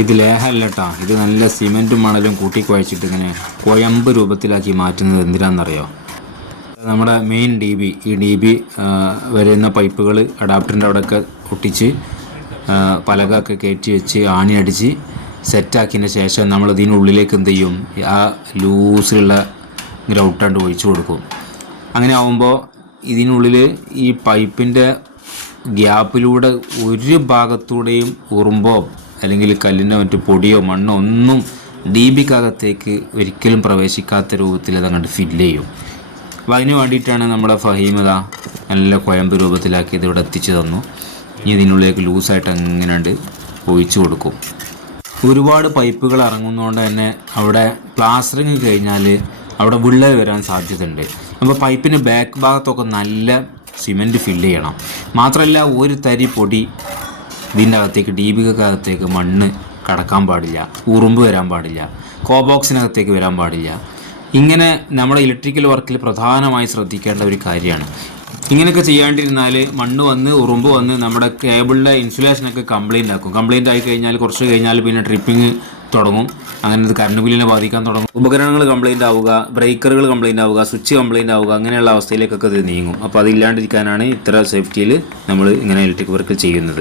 ഇത് ലേഹമല്ല കേട്ടോ ഇത് നല്ല സിമെന്റും മണലും കൂട്ടി കുഴച്ചിട്ട് ഇങ്ങനെ കുഴമ്പ് രൂപത്തിലാക്കി മാറ്റുന്നത് എന്തിനാണെന്നറിയോ നമ്മുടെ മെയിൻ ഡി ബി ഈ ഡി ബി വരുന്ന പൈപ്പുകൾ അഡാപ്റ്ററിന്റെ അവിടെയൊക്കെ ഒട്ടിച്ച് പലകൊക്കെ കയറ്റി വെച്ച് ആണി അടിച്ച് സെറ്റാക്കിയതിന് ശേഷം നമ്മൾ ഇതിനുള്ളിലേക്ക് എന്ത് ചെയ്യും? ആ ലൂസിലുള്ള ഗ്രൗട്ടാണ്ട് ഒഴിച്ചു കൊടുക്കും. അങ്ങനെ ആവുമ്പോൾ ഇതിനുള്ളിൽ ഈ പൈപ്പിന്റെ ഗ്യാപ്പിലൂടെ ഒരു ഭാഗത്തൂടെയും ഉറുമ്പോ അല്ലെങ്കിൽ കല്ലിനോ മറ്റു പൊടിയോ മണ്ണോ ഒന്നും ഡി ബിക്കകത്തേക്ക് ഒരിക്കലും പ്രവേശിക്കാത്ത രൂപത്തിൽ അതങ്ങോട്ട് ഫില്ല് ചെയ്യും. അപ്പോൾ അതിന് വേണ്ടിയിട്ടാണ് നമ്മുടെ ഫഹീമത നല്ല കുഴമ്പ് രൂപത്തിലാക്കി ഇത് ഇവിടെ എത്തിച്ചു തന്നു. ഇനി ഇതിനുള്ളിലേക്ക് ലൂസായിട്ട് അങ്ങനെ ഒഴിച്ചു കൊടുക്കും. ഒരുപാട് പൈപ്പുകൾ ഇറങ്ങുന്നതുകൊണ്ട് തന്നെ അവിടെ പ്ലാസ്റ്ററിങ് കഴിഞ്ഞാൽ അവിടെ വിള്ളൽ വരാൻ സാധ്യതയുണ്ട്. അപ്പോൾ പൈപ്പിന് ബാക്ക് ഭാഗത്തൊക്കെ നല്ല സിമെന്റ് ഫില്ല് ചെയ്യണം. മാത്രമല്ല ഒരു തരി പൊടി ഇതിന്റെ അകത്തേക്ക് ഡി ബിക്കകത്തേക്ക് മണ്ണ് കടക്കാൻ പാടില്ല ഉറുമ്പ് വരാൻ പാടില്ല കോബോക്സിനകത്തേക്ക് വരാൻ പാടില്ല. ഇങ്ങനെ നമ്മുടെ ഇലക്ട്രിക്കൽ വർക്കിൽ പ്രധാനമായി ശ്രദ്ധിക്കേണ്ട ഒരു കാര്യമാണ്. ഇങ്ങനെയൊക്കെ ചെയ്യാണ്ടിരുന്നാൽ മണ്ണ് വന്ന് ഉറുമ്പ് വന്ന് നമ്മുടെ കേബിളിന്റെ ഇൻസുലേഷനൊക്കെ കംപ്ലൈന്റ് ആക്കും. കംപ്ലൈന്റ് ആയി കഴിഞ്ഞാൽ കുറച്ച് കഴിഞ്ഞാൽ പിന്നെ ട്രിപ്പിംഗ് തുടങ്ങും. അങ്ങനെ അത് കറണ്ട് ബില്ലിനെ ബാധിക്കാൻ തുടങ്ങും. ഉപകരണങ്ങൾ കംപ്ലൈന്റ് ആവുക ബ്രേക്കറുകൾ കംപ്ലൈന്റ് ആവുക സ്വിച്ച് കംപ്ലൈന്റ് ആവുക അങ്ങനെയുള്ള അവസ്ഥയിലേക്കൊക്കെ ഇത് നീങ്ങും. അപ്പോൾ അതില്ലാണ്ടിരിക്കാനാണ് ഇത്ര സേഫ്റ്റിയിൽ നമ്മൾ ഇങ്ങനെ ഇലക്ട്രിക് വർക്ക് ചെയ്യുന്നത്.